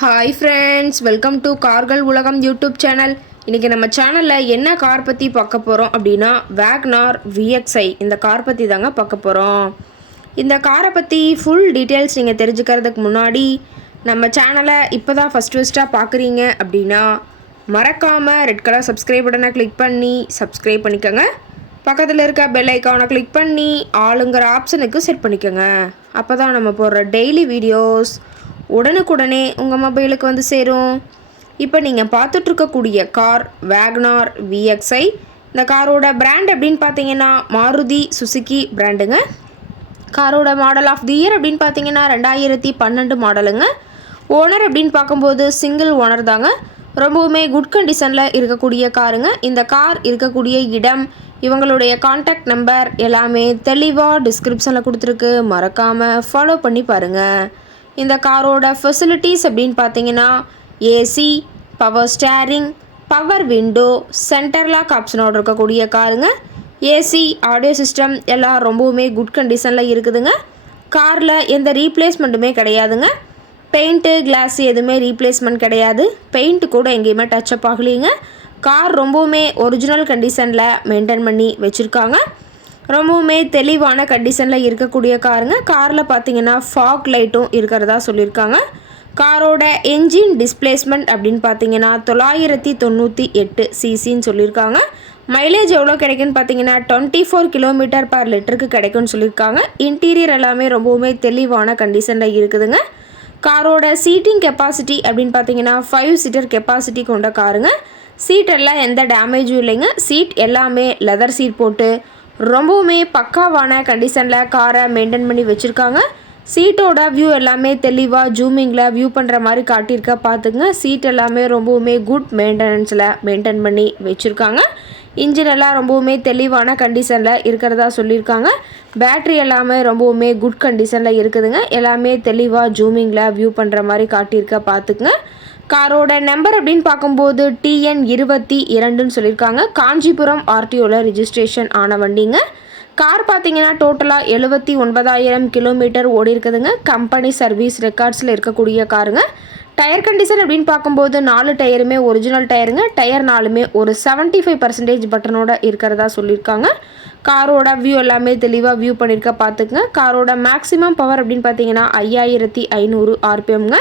Hi friends, welcome to கார்கள் உலகம் YouTube channel. இன்றைக்கி நம்ம சேனலில் என்ன கார் பற்றி பார்க்க போகிறோம் அப்படின்னா வேக்னார் VXi இந்த கார் பற்றி தாங்க பார்க்க போகிறோம். இந்த காரை பற்றி ஃபுல் டீட்டெயில்ஸ் நீங்கள் தெரிஞ்சுக்கிறதுக்கு முன்னாடி நம்ம சேனலை இப்போ தான் ஃபஸ்ட்டாக பார்க்குறீங்க அப்படின்னா மறக்காமல் ரெட் கலர் சப்ஸ்கிரைப் பட்டனை கிளிக் பண்ணி சப்ஸ்கிரைப் பண்ணிக்கோங்க. பக்கத்தில் இருக்க பெல் ஐக்கானை கிளிக் பண்ணி ஆளுங்கிற ஆப்ஷனுக்கு செட் பண்ணிக்கோங்க. அப்போ தான் நம்ம போடுற டெய்லி வீடியோஸ் உடனுக்குடனே உங்கள் மொபைலுக்கு வந்து சேரும். இப்போ நீங்கள் பார்த்துட்ருக்கக்கூடிய கார் வேக்னார் VXi. இந்த காரோட பிராண்ட் அப்படின்னு பார்த்தீங்கன்னா மாருதி சுசுகி பிராண்டுங்க. காரோட மாடல் ஆஃப் தி இயர் அப்படின்னு பார்த்தீங்கன்னா 2012 மாடலுங்க. ஓனர் அப்படின்னு பார்க்கும்போது சிங்கிள் ஓனர் தாங்க. ரொம்பவுமே குட் கண்டிஷனில் இருக்கக்கூடிய காருங்க. இந்த கார் இருக்கக்கூடிய இடம், இவங்களுடைய கான்டாக்ட் நம்பர் எல்லாமே தெளிவாக டிஸ்கிரிப்ஷனில் கொடுத்துருக்கு. மறக்காமல் ஃபாலோ பண்ணி பாருங்கள். இந்த காரோட ஃபெசிலிட்டிஸ் அப்படின்னு பார்த்தீங்கன்னா AC, power steering, power window, centre lock ஆப்ஷனோடு இருக்கக்கூடிய காருங்க. ஏசி, ஆடியோ சிஸ்டம் எல்லாம் ரொம்பவுமே குட் கண்டிஷனில் இருக்குதுங்க. காரில் எந்த ரீப்ளேஸ்மெண்ட்டுமே கிடையாதுங்க. பெயிண்ட்டு, கிளாஸு எதுவுமே ரீப்ளேஸ்மெண்ட் கிடையாது. பெயிண்ட்டு கூட எங்கேயுமே டச்சப் ஆகலைங்க. கார் ரொம்பவுமே ஒரிஜினல் கண்டிஷனில் மெயின்டைன் பண்ணி வச்சுருக்காங்க. ரொம்பவுமே தெளிவான கண்டிஷனில் இருக்கக்கூடிய காருங்க. காரில் பார்த்தீங்கன்னா ஃபாக் லைட்டும் இருக்கிறதா சொல்லியிருக்காங்க. காரோட என்ஜின் டிஸ்பிளேஸ்மெண்ட் அப்படின்னு பார்த்தீங்கன்னா 998 சிசின்னு சொல்லியிருக்காங்க. மைலேஜ் எவ்வளோ கிடைக்குன்னு பார்த்தீங்கன்னா 24 km/லிட்டருக்கு கிடைக்கும்னு சொல்லியிருக்காங்க. இன்டீரியர் எல்லாமே ரொம்பவுமே தெளிவான கண்டிஷனில் இருக்குதுங்க. காரோட சீட்டிங் கெப்பாசிட்டி அப்படின்னு பார்த்தீங்கன்னா 5 சீட்டர் கெப்பாசிட்டி கொண்ட காருங்க. சீட் எல்லாம் எந்த டேமேஜும் இல்லைங்க. சீட் எல்லாமே லெதர் சீட் போட்டு ரொம்பவுமே பக்காவான கண்டிஷனில் காரை மெயின்டைன் பண்ணி வச்சுருக்காங்க. சீட்டோட வியூ எல்லாமே தெளிவாக ஜூமிங்கில் வியூ பண்ணுற மாதிரி காட்டியிருக்க பார்த்துங்க. சீட் எல்லாமே ரொம்பவுமே குட் மெயின்டெனன்ஸில் மெயின்டைன் பண்ணி வச்சுருக்காங்க. இன்ஜின் எல்லாம் ரொம்பவுமே தெளிவான கண்டிஷனில் இருக்கிறதா சொல்லியிருக்காங்க. பேட்ரி எல்லாமே ரொம்பவுமே குட் கண்டிஷனில் இருக்குதுங்க. எல்லாமே தெளிவாக ஜூமிங்கில் வியூ பண்ணுற மாதிரி காட்டியிருக்க பார்த்துக்குங்க. காரோட நம்பர் அப்படின்னு பார்க்கும்போது TN 22ன்னு சொல்லியிருக்காங்க. காஞ்சிபுரம் RTOவில் ரிஜிஸ்ட்ரேஷன் ஆன வண்டிங்க. கார் பார்த்தீங்கன்னா டோட்டலாக 79,000 கிலோமீட்டர் ஓடி இருக்குதுங்க. கம்பெனி சர்வீஸ் ரெக்கார்ட்ஸில் இருக்கக்கூடிய காருங்க. டயர் கண்டிஷன் அப்படின்னு பார்க்கும்போது 4 டயருமே ஒரிஜினல் டயருங்க. டயர் 4மே ஒரு 75% பட்டனோட இருக்கிறதா சொல்லியிருக்காங்க. காரோட வியூ எல்லாமே தெளிவாக வியூ பண்ணியிருக்க பார்த்துக்குங்க. காரோட மேக்ஸிமம் பவர் அப்படின்னு பார்த்தீங்கன்னா 5500 RPMங்க.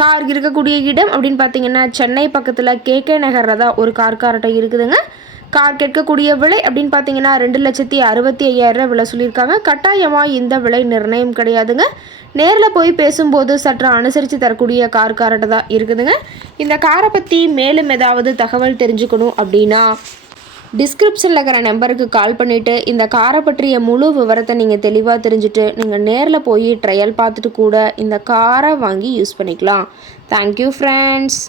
கார் இருக்கக்கூடிய இடம் அப்படின்னு பார்த்தீங்கன்னா சென்னை பக்கத்தில் KK நகரில் தான் ஒரு கார்கிட்ட இருக்குதுங்க. கார் கேட்கக்கூடிய விலை அப்படின்னு பார்த்தீங்கன்னா 2,65,000 விலை சொல்லியிருக்காங்க. கட்டாயமாக இந்த விலை நிர்ணயம் கிடையாதுங்க. நேரில் போய் பேசும்போது சற்று அனுசரித்து தரக்கூடிய கார்கிட்ட தான் இருக்குதுங்க. இந்த காரை பற்றி மேலும் ஏதாவது தகவல் தெரிஞ்சுக்கணும் அப்படின்னா டிஸ்கிரிப்ஷனில் இருக்கிற நம்பருக்கு கால் பண்ணிவிட்டு இந்த காரை பற்றிய முழு விவரத்தை நீங்கள் தெளிவாக தெரிஞ்சுட்டு நீங்கள் நேரில் போய் ட்ரையல் பார்த்துட்டு கூட இந்த காரை வாங்கி யூஸ் பண்ணிக்கலாம். Thank you friends.